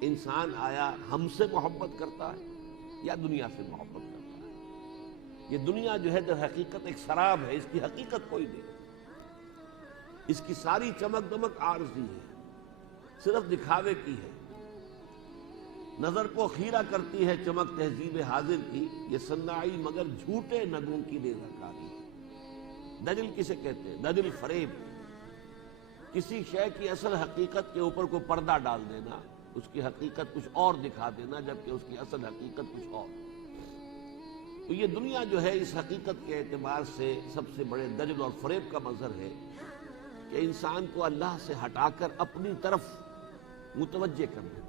انسان آیا ہم سے محبت کرتا ہے یا دنیا سے محبت کرتا ہے؟ یہ دنیا جو ہے در حقیقت ایک سراب ہے، اس کی حقیقت کوئی نہیں، اس کی ساری چمک دمک عارضی ہے، صرف دکھاوے کی ہے، نظر کو خیرہ کرتی ہے چمک تہذیب حاضر کی، یہ صناعی مگر جھوٹے نگوں کی نیزہ کاری ہے۔ دجل کسے کہتے ہیں؟ دجل فریب، کسی شے کی اصل حقیقت کے اوپر کوئی پردہ ڈال دینا، اس کی حقیقت کچھ اور دکھا دینا جبکہ اس کی اصل حقیقت کچھ اور۔ تو یہ دنیا جو ہے اس حقیقت کے اعتبار سے سب سے بڑے دجل اور فریب کا مظہر ہے کہ انسان کو اللہ سے ہٹا کر اپنی طرف متوجہ کر دیتی ہے۔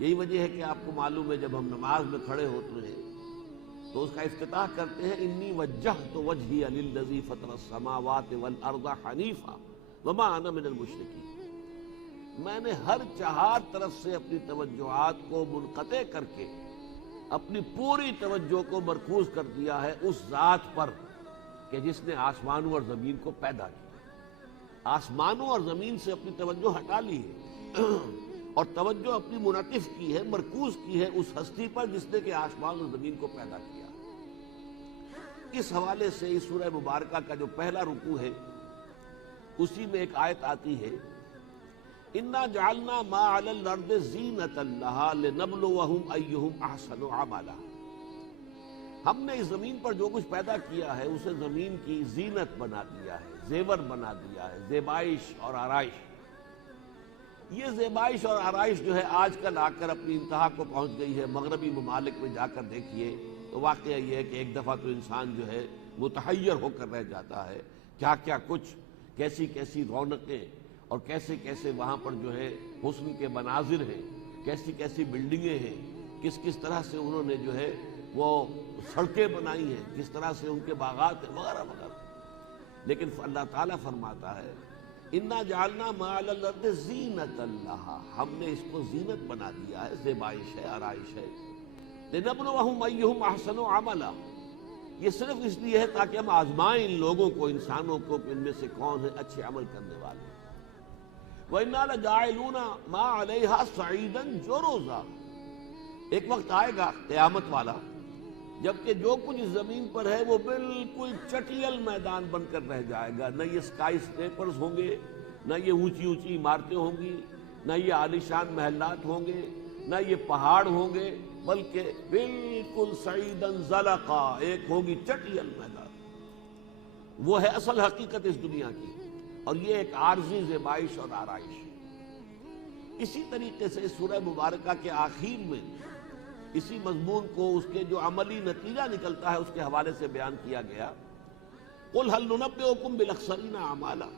یہی وجہ ہے کہ آپ کو معلوم ہے جب ہم نماز میں کھڑے ہوتے ہیں تو اس کا افتتاح کرتے ہیں انی وجہت وجہی للذی فطر السماوات والارض حنیفا وما انا من المشرکین، میں نے ہر چہار طرف سے اپنی توجہات کو منقطع کر کے اپنی پوری توجہ کو مرکوز کر دیا ہے اس ذات پر کہ جس نے آسمانوں اور زمین کو پیدا کیا۔ آسمانوں اور زمین سے اپنی توجہ ہٹا لی ہے اور توجہ اپنی منعطف کی ہے، مرکوز کی ہے اس ہستی پر جس نے کہ آسمان اور زمین کو پیدا کیا۔ اس حوالے سے اس سورہ مبارکہ کا جو پہلا رکوع ہے اسی میں ایک آیت آتی ہے اِنَّا جَعَلْنَا مَا عَلَى الْأَرْضِ زِینَةً لَهَا لِنَبْلُوَهُمْ أَيُّهُمْ أَحْسَنُ عَمَلًا، ہم نے اس زمین پر جو کچھ پیدا کیا ہے اسے زمین کی زینت بنا دیا ہے، زیور بنا دیا ہے، زیبائش اور آرائش۔ یہ زیبائش اور آرائش جو ہے آج کل آ کر اپنی انتہا کو پہنچ گئی ہے۔ مغربی ممالک میں جا کر دیکھیے تو واقعہ یہ ہے کہ ایک دفعہ تو انسان جو ہے متحیر ہو کر رہ جاتا ہے، کیا کیا کچھ، کیسی کیسی رونقیں اور کیسے کیسے وہاں پر جو ہے حسن کے مناظر ہیں، کیسی کیسی بلڈنگیں ہیں، کس کس طرح سے انہوں نے جو ہے وہ سڑکیں بنائی ہیں، کس طرح سے ان کے باغات ہیں وغیرہ وغیرہ۔ لیکن اللہ تعالیٰ فرماتا ہے اِنَّا جَعَلْنَا مَا عَلَى الْأَرْضِ زِینَةً لَهَا، ہم نے اس کو زینت بنا دیا ہے، زیبائش ہے، آرائش ہے، لِنَبْلُوَهُمْ أَيُّهُمْ أَحْسَنُ عَمَلًا، یہ صرف اس لیے ہے تاکہ ہم آزمائیں ان لوگوں کو، انسانوں کو کہ ان میں سے کون ہے اچھے عمل کرنے والے۔ وَإِنَّا لَجَاعِلُونَ مَا عَلَيْهَا صَعِيدًا جُرُزًا، ایک وقت آئے گا قیامت والا جبکہ جو کچھ اس زمین پر ہے وہ بالکل چٹیل میدان بن کر رہ جائے گا، نہ یہ سکائی سکریپرز ہوں گے، نہ یہ اونچی اونچی عمارتیں ہوں گی، نہ یہ عالیشان محلات ہوں گے، نہ یہ پہاڑ ہوں گے، بلکہ بالکل صعیداً زلقا، ایک ہوگی چٹیل میدان۔ وہ ہے اصل حقیقت اس دنیا کی، اور یہ ایک عارضی زیبائش اور آرائش ہے۔ اسی طریقے سے سورہ مبارکہ کے آخر میں اسی مضمون کو اس کے جو عملی نتیجہ نکلتا ہے اس کے حوالے سے بیان کیا گیا قُلْ هَلْ نُنَبِّئُكُمْ بِالْأَخْسَرِينَ أَعْمَالًا،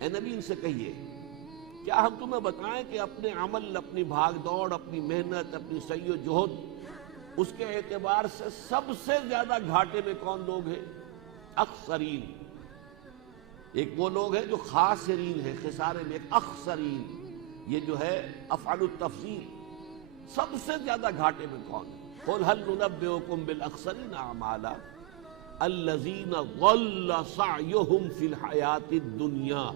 اے نبی ان سے کہیے کیا ہم تمہیں بتائیں کہ اپنے عمل، اپنی بھاگ دوڑ، اپنی محنت، اپنی سعی و جہد، اس کے اعتبار سے سب سے زیادہ گھاٹے میں کون لوگ ہیں؟ اخسرین، ایک وہ لوگ ہیں جو خاسرین ہیں، خسارے میں، ایک اخسرین، یہ جو ہے افعال التفضیل، سب سے زیادہ گھاٹے میں کون ہے؟ قُلْ هَلْ نُنَبِّئُكُمْ بِالْأَخْسَرِينَ أَعْمَالًا الَّذِينَ ضَلَّ سَعْيُهُمْ فِي الْحَيَاةِ الدُّنْيَا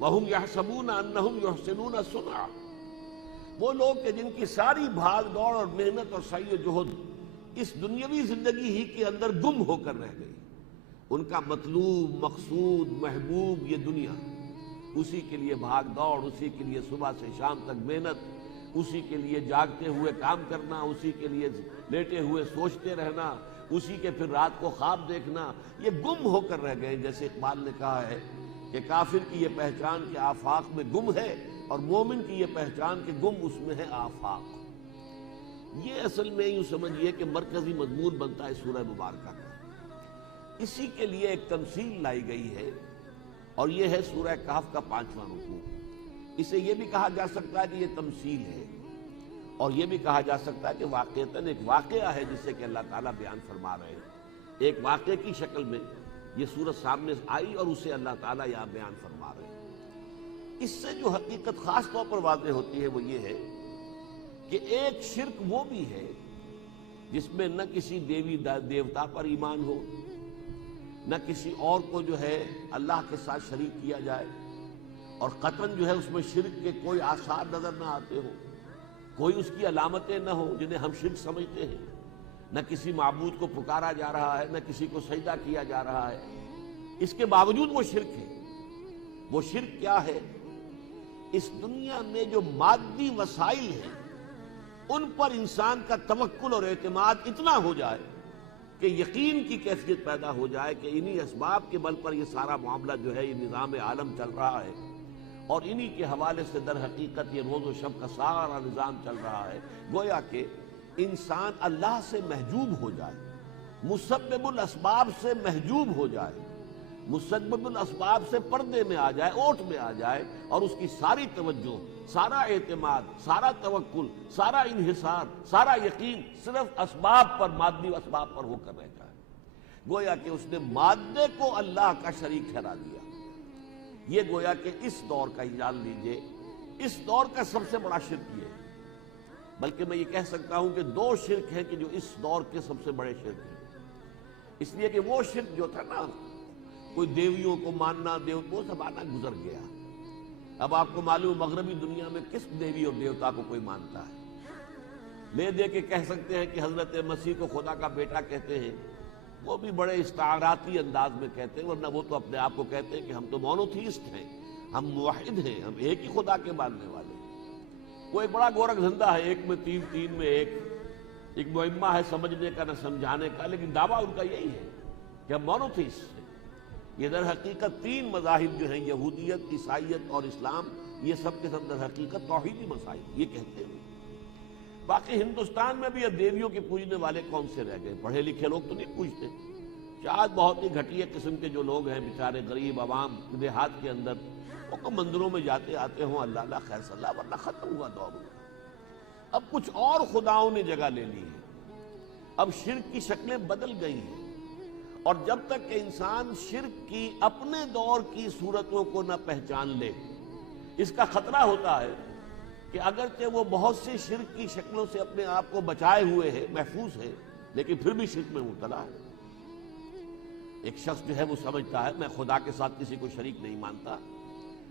وَهُمْ يَحْسَبُونَ أَنَّهُمْ يُحْسِنُونَ صُنْعًا، وہ لوگ کہ جن کی ساری بھاگ دوڑ اور محنت اور سعی و جہد اس دنیاوی زندگی ہی کے اندر گم ہو کر رہ گئی، ان کا مطلوب، مقصود، محبوب یہ دنیا، اسی کے لیے بھاگ دوڑ، اسی کے لیے صبح سے شام تک محنت، اسی کے لیے جاگتے ہوئے کام کرنا، اسی کے لیے لیٹے ہوئے سوچتے رہنا، اسی کے پھر رات کو خواب دیکھنا، یہ گم ہو کر رہ گئے۔ جیسے اقبال نے کہا ہے کہ کافر کی یہ پہچان کہ آفاق میں گم ہے، اور مومن کی یہ پہچان کہ گم اس میں ہے آفاق۔ یہ اصل میں یوں سمجھیے کہ مرکزی مضمون بنتا ہے سورہ مبارکہ کا۔ اسی کے لیے ایک تمثیل لائی گئی ہے، اور یہ ہے سورہ کہف کا 5واں رکوع۔ اسے یہ بھی کہا جا سکتا ہے کہ یہ تمثیل ہے، اور یہ بھی کہا جا سکتا ہے کہ واقعتاً ایک واقعہ ہے جسے کہ اللہ تعالیٰ بیان فرما رہے ہیں، ایک واقعے کی شکل میں یہ صورت سامنے آئی اور اسے اللہ تعالیٰ یہاں بیان فرما رہے ہیں۔ اس سے جو حقیقت خاص طور پر واضح ہوتی ہے وہ یہ ہے کہ ایک شرک وہ بھی ہے جس میں نہ کسی دیوی دیوتا پر ایمان ہو، نہ کسی اور کو جو ہے اللہ کے ساتھ شریک کیا جائے، اور قطعاً جو ہے اس میں شرک کے کوئی آثار نظر نہ آتے ہوں، کوئی اس کی علامتیں نہ ہوں جنہیں ہم شرک سمجھتے ہیں، نہ کسی معبود کو پکارا جا رہا ہے، نہ کسی کو سجدہ کیا جا رہا ہے، اس کے باوجود وہ شرک ہے۔ وہ شرک کیا ہے؟ اس دنیا میں جو مادی وسائل ہیں ان پر انسان کا توکل اور اعتماد اتنا ہو جائے کہ یقین کی کیفیت پیدا ہو جائے کہ انہی اسباب کے بل پر یہ سارا معاملہ جو ہے، یہ نظام عالم چل رہا ہے، اور انہی کے حوالے سے در حقیقت یہ روز و شب کا سارا نظام چل رہا ہے۔ گویا کہ انسان اللہ سے محجوب ہو جائے، مسبب الاسباب سے محجوب ہو جائے، مسبب الاسباب سے پردے میں آ جائے، اوٹ میں آ جائے، اور اس کی ساری توجہ، سارا اعتماد، سارا توکل، سارا انحصار، سارا یقین صرف اسباب پر، مادی اسباب پر ہو کر رہ جائے۔ گویا کہ اس نے مادے کو اللہ کا شریک ٹھہرا دیا۔ یہ گویا کہ اس دور کا ہی جان لیجئے، اس دور کا سب سے بڑا شرک یہ ہے۔ بلکہ میں یہ کہہ سکتا ہوں کہ دو شرک ہیں کہ جو اس دور کے سب سے بڑے شرک ہیں، اس لیے کہ وہ شرک جو تھا نا، کوئی دیویوں کو ماننا، وہ زمانہ گزر گیا۔ اب آپ کو معلوم مغربی دنیا میں کس دیوی اور دیوتا کو کوئی مانتا ہے؟ لے دے کے کہہ سکتے ہیں کہ حضرت مسیح کو خدا کا بیٹا کہتے ہیں، وہ بھی بڑے استعاراتی انداز میں کہتے ہیں، ورنہ وہ تو اپنے آپ کو کہتے ہیں کہ ہم تو مونوتھیسٹ ہیں، ہم موحد ہیں، ہم ایک ہی خدا کے ماننے والے ہیں۔ وہ ایک بڑا گورکھ دھندا ہے، ایک میں تین، تین میں ایک معمہ ہے سمجھنے کا نہ سمجھانے کا، لیکن دعویٰ ان کا یہی ہے کہ ہم مونوتھیسٹ ہیں۔ یہ در حقیقت تین مذاہب جو ہیں، یہودیت، عیسائیت اور اسلام، یہ سب کے سب در حقیقت توحیدی مسائل یہ کہتے ہیں۔ باقی ہندوستان میں بھی اب دیویوں کے پوجنے والے کون سے رہ گئے؟ پڑھے لکھے لوگ تو نہیں پوجتے، شاید بہت ہی گھٹیا قسم کے جو لوگ ہیں بیچارے غریب عوام دیہات کے اندر، وہ مندروں میں جاتے آتے ہوں، اللہ اللہ خیر صلی اللہ، ورنہ ختم ہوا دور۔ اب کچھ اور خداؤں نے جگہ لے لی ہے، اب شرک کی شکلیں بدل گئی ہیں، اور جب تک کہ انسان شرک کی اپنے دور کی صورتوں کو نہ پہچان لے، اس کا خطرہ ہوتا ہے کہ اگرچہ وہ بہت سی شرک کی شکلوں سے اپنے آپ کو بچائے ہوئے ہے، محفوظ ہے، لیکن پھر بھی شرک میں مبتلا ہے۔ ایک شخص جو ہے وہ سمجھتا ہے میں خدا کے ساتھ کسی کو شریک نہیں مانتا،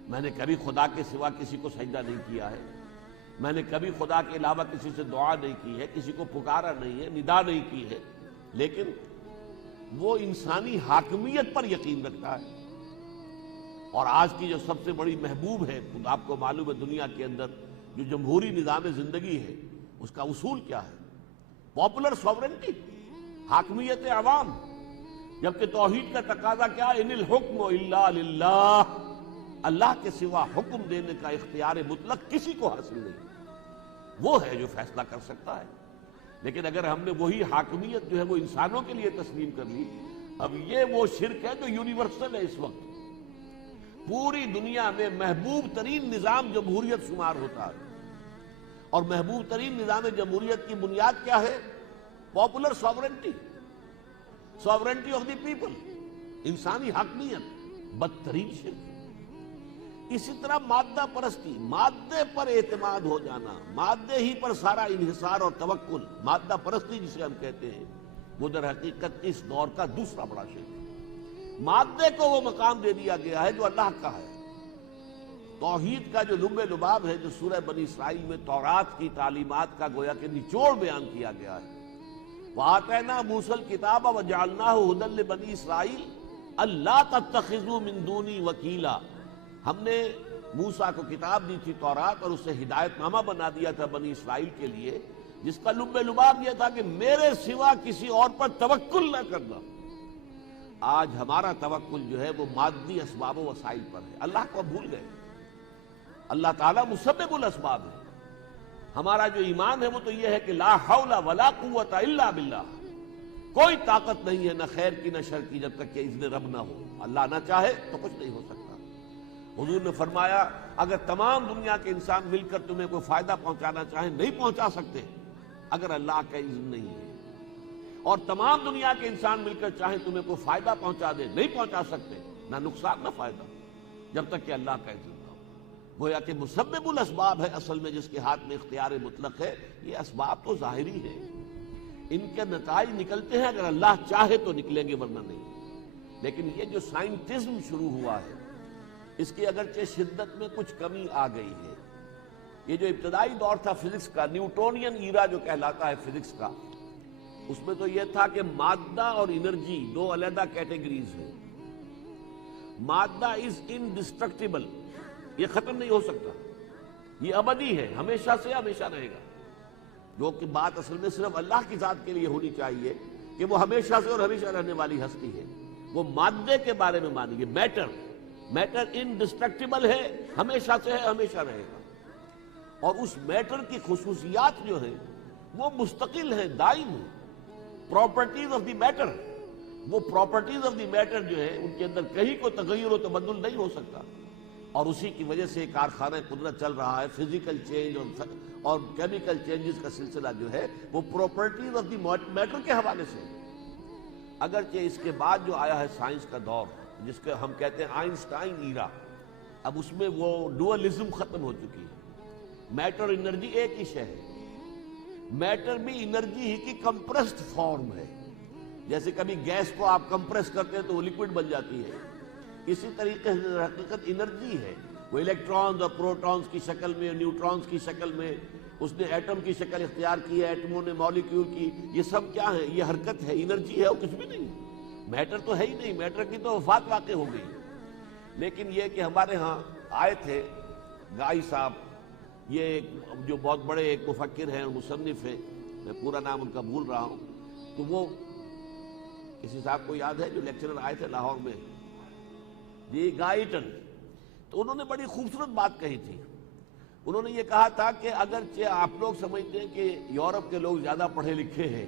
میں نے کبھی خدا کے سوا کسی کو سجدہ نہیں کیا ہے، میں نے کبھی خدا کے علاوہ کسی سے دعا نہیں کی ہے، کسی کو پکارا نہیں ہے، ندا نہیں کی ہے، لیکن وہ انسانی حاکمیت پر یقین رکھتا ہے۔ اور آج کی جو سب سے بڑی محبوب ہے، خود آپ کو معلوم ہے دنیا کے اندر جو جمہوری نظام زندگی ہے، اس کا اصول کیا ہے؟ پاپولر سوورنٹی، حاکمیت عوام، جبکہ توحید کا تقاضا کیا؟ ان الحکم الا للہ، اللہ کے سوا حکم دینے کا اختیار مطلق کسی کو حاصل نہیں، وہ ہے جو فیصلہ کر سکتا ہے۔ لیکن اگر ہم نے وہی حاکمیت جو ہے وہ انسانوں کے لیے تسلیم کر لی، اب یہ وہ شرک ہے جو یونیورسل ہے۔ اس وقت پوری دنیا میں محبوب ترین نظام جمہوریت شمار ہوتا ہے، اور محبوب ترین نظام جمہوریت کی بنیاد کیا ہے؟ Popular sovereignty, sovereignty of the people, انسانی حاکمیت، بدترین شرک۔ اسی طرح مادہ پرستی، مادے پر اعتماد ہو جانا، مادے ہی پر سارا انحصار اور توکل، مادہ پرستی جسے ہم کہتے ہیں، وہ در حقیقت اس دور کا دوسرا بڑا شرک ہے۔ مادے کو وہ مقام دے دیا گیا ہے جو اللہ کا ہے۔ توحید کا جو لب لباب ہے، جو سورہ بنی اسرائیل میں تورات کی تعلیمات کا گویا کہ نچوڑ بیان کیا گیا ہے، وَآتَيْنَا مُوسَى الْكِتَابَ وَجَعَلْنَاهُ هُدًى لِبَنِي إِسْرَائِيلَ أَلَّا تَتَّخِذُوا مِن دُونِي وَكِيلًا۔ ہم نے موسیٰ کو کتاب دی تھی تورات، اور اسے ہدایت نامہ بنا دیا تھا بنی اسرائیل کے لیے، جس کا لب لباب یہ تھا کہ میرے سوا کسی اور پر توکل نہ کرنا۔ آج ہمارا توکل جو ہے وہ مادی اسباب و وسائل پر ہے، اللہ کو بھول گئے۔ اللہ تعالیٰ مسبب الاسباب ہے، ہمارا جو ایمان ہے وہ تو یہ ہے کہ لا حول ولا قوت الا باللہ، کوئی طاقت نہیں ہے نہ خیر کی نہ شر کی جب تک کہ اذن رب نہ ہو، اللہ نہ چاہے تو کچھ نہیں ہو سکتا۔ حضور نے فرمایا اگر تمام دنیا کے انسان مل کر تمہیں کوئی فائدہ پہنچانا چاہیں نہیں پہنچا سکتے اگر اللہ کا اذن نہیں ہے، اور تمام دنیا کے انسان مل کر چاہیں تمہیں کوئی فائدہ پہنچا دے نہیں پہنچا سکتے، نہ نقصان نہ فائدہ، جب تک کہ اللہ کا اذن نہ ہو۔ گویا کہ مسبب الاسباب ہے اصل میں جس کے ہاتھ میں اختیار مطلق ہے۔ یہ اسباب تو ظاہری ہیں، ان کے نتائج نکلتے ہیں اگر اللہ چاہے تو نکلیں گے، ورنہ نہیں۔ لیکن یہ جو سائنٹزم شروع ہوا ہے، اس کی اگرچہ شدت میں کچھ کمی آ گئی ہے. یہ جو ابتدائی دور تھا فزکس کا، نیوٹونین ایرا جو کہلاتا ہے فزکس کا، اس میں تو یہ تھا کہ مادہ اور انرجی دو علیحدہ کیٹیگریز ہیں. مادہ از انڈسٹرکٹیبل، یہ ختم نہیں ہو سکتا، یہ ابدی ہے، ہمیشہ سے ہمیشہ رہے گا. جو کہ بات اصل میں صرف اللہ کی ذات کے لیے ہونی چاہیے کہ وہ ہمیشہ سے اور ہمیشہ رہنے والی ہستی ہے. وہ مادے کے بارے میں مانیے، میٹر انڈسٹرکٹیبل ہے، ہمیشہ سے ہے، ہمیشہ رہے گا. اور اس میٹر کی خصوصیات جو ہیں وہ مستقل ہیں، دائم ہیں. پراپرٹیز آف دی میٹر، وہ پراپرٹیز آف دی میٹر جو ہے ان کے اندر کہیں کو تغیر و تبدل نہیں ہو سکتا. اور اسی کی وجہ سے کارخانہ قدرت چل رہا ہے. فزیکل چینج اور کیمیکل چینجز کا سلسلہ جو ہے وہ پراپرٹیز آف دی میٹر کے حوالے سے. اگرچہ اس کے بعد جو آیا ہے سائنس کا دور، جس کے ہم کہتے ہیں آئنسٹائن ایرا، اب اس میں وہ ڈوئلزم ختم ہو چکی ہے. میٹر انرجی ایک ہی شے ہے. میٹر بھی انرجی ہی کی کمپریسڈ فارم ہے. جیسے کبھی گیس کو آپ کمپریس کرتے ہیں تو وہ لیکوڈ بن جاتی ہے، اسی طریقے سے حقیقت انرجی ہے. وہ الیکٹرانز اور پروٹونز کی شکل میں، نیوٹرونز کی شکل میں، اس نے ایٹم کی شکل اختیار کی ہے، ایٹموں نے مالیکیول کی. یہ سب کیا ہے؟ یہ حرکت ہے، انرجی ہے، اور کچھ بھی نہیں. میٹر تو ہے ہی نہیں، میٹر کی تو وفات واقع ہو گئی. لیکن یہ کہ ہمارے ہاں آئے تھے گائی صاحب، یہ جو بہت بڑے ایک مفکر ہیں، مصنف ہیں، میں پورا نام ان کا بھول رہا ہوں. تو وہ کسی صاحب کو یاد ہے جو لیکچرر آئے تھے لاہور میں، جی گائیٹن. تو انہوں نے بڑی خوبصورت بات کہی تھی. انہوں نے یہ کہا تھا کہ اگرچہ آپ لوگ سمجھتے ہیں کہ یورپ کے لوگ زیادہ پڑھے لکھے ہیں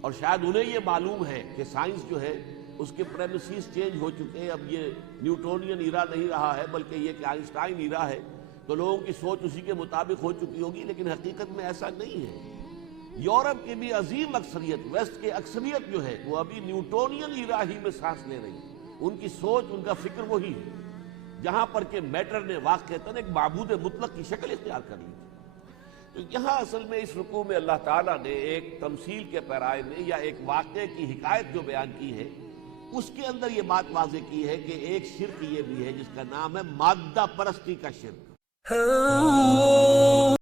اور شاید انہیں یہ معلوم ہے کہ سائنس جو ہے اس کے پریمیسز چینج ہو چکے ہیں، اب یہ نیوٹونین ایرا نہیں رہا ہے بلکہ یہ کہ آئنسٹائن ایرا ہے، تو لوگوں کی سوچ اسی کے مطابق ہو چکی ہوگی. لیکن حقیقت میں ایسا نہیں ہے. یورپ کی بھی عظیم اکثریت، ویسٹ کی اکثریت جو ہے وہ ابھی نیوٹونین ایرا ہی میں سانس لے رہی ہے. ان کی سوچ، ان کا فکر وہی ہے جہاں پر کہ میٹر نے واقعتاً ایک معبود مطلق کی شکل اختیار کر لی تھی. تو یہاں اصل میں اس رکوع میں اللہ تعالیٰ نے ایک تمثیل کے پیرائے میں یا ایک واقعے کی حکایت جو بیان کی ہے، اس کے اندر یہ بات واضح کی ہے کہ ایک شرک یہ بھی ہے جس کا نام ہے مادہ پرستی کا شرک.